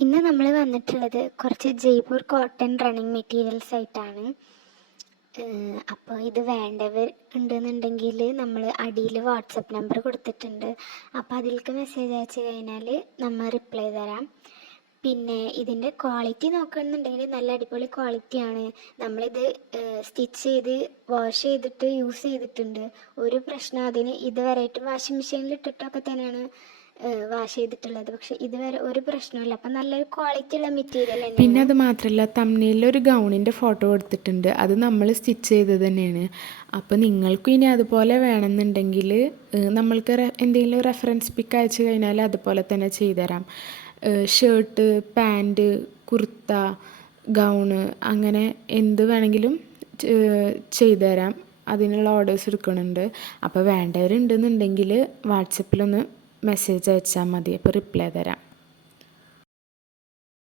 ഇന്ന് നമ്മൾ വന്നിട്ടുള്ളത് കുറച്ച് ജയ്പൂർ കോട്ടൺ റണ്ണിങ് മെറ്റീരിയൽസ് ആയിട്ടാണ്. അപ്പോൾ ഇത് വേണ്ടവർ ഉണ്ടെന്നുണ്ടെങ്കിൽ നമ്മൾ അടിയിൽ വാട്സപ്പ് നമ്പർ കൊടുത്തിട്ടുണ്ട്. അപ്പോൾ അതിലേക്ക് മെസ്സേജ് അയച്ചു കഴിഞ്ഞാൽ നമ്മൾ റിപ്ലൈ തരാം. പിന്നെ ഇതിൻ്റെ ക്വാളിറ്റി നോക്കുകയാണെന്നുണ്ടെങ്കിൽ നല്ല അടിപൊളി ക്വാളിറ്റിയാണ്. നമ്മളിത് സ്റ്റിച്ച് ചെയ്ത് വാഷ് ചെയ്തിട്ട് യൂസ് ചെയ്തിട്ടുണ്ട്. ഒരു പ്രശ്നം അതിന് ഇതുവരെയായിട്ട് വാഷിംഗ് മെഷീനിൽ ഇട്ടിട്ടൊക്കെ തന്നെയാണ് വാഷ് ചെയ്തിട്ടുള്ളത്. പക്ഷെ ഇതുവരെ ഒരു പ്രശ്നമില്ല. അപ്പം നല്ലൊരു ക്വാളിറ്റി ഉള്ള മെറ്റീരിയൽ പിന്നെ തന്നെയാണ്. അത് മാത്രമല്ല, തമ്മിലിൽ ഒരു ഗൗണിൻ്റെ ഫോട്ടോ കൊടുത്തിട്ടുണ്ട്. അത് നമ്മൾ സ്റ്റിച്ച് ചെയ്തത് തന്നെയാണ്. അപ്പോൾ നിങ്ങൾക്കും ഇനി അതുപോലെ വേണമെന്നുണ്ടെങ്കിൽ നമ്മൾക്ക് എന്തെങ്കിലും റെഫറൻസ് പിക്ക് അയച്ചു കഴിഞ്ഞാൽ അതുപോലെ തന്നെ ചെയ്തുതരാം. ഷർട്ട്, പാൻറ്റ്, കുർത്ത, ഗൗണ് അങ്ങനെ എന്ത് വേണമെങ്കിലും ചെയ്തു തരാം. അതിനുള്ള ഓർഡേഴ്സ് എടുക്കുന്നുണ്ട്. അപ്പോൾ വേണ്ടവരുണ്ടെന്നുണ്ടെങ്കിൽ വാട്സപ്പിലൊന്ന് മെസ്സേജ് അയച്ചാൽ മതി. അപ്പോൾ റിപ്ലൈ തരാം.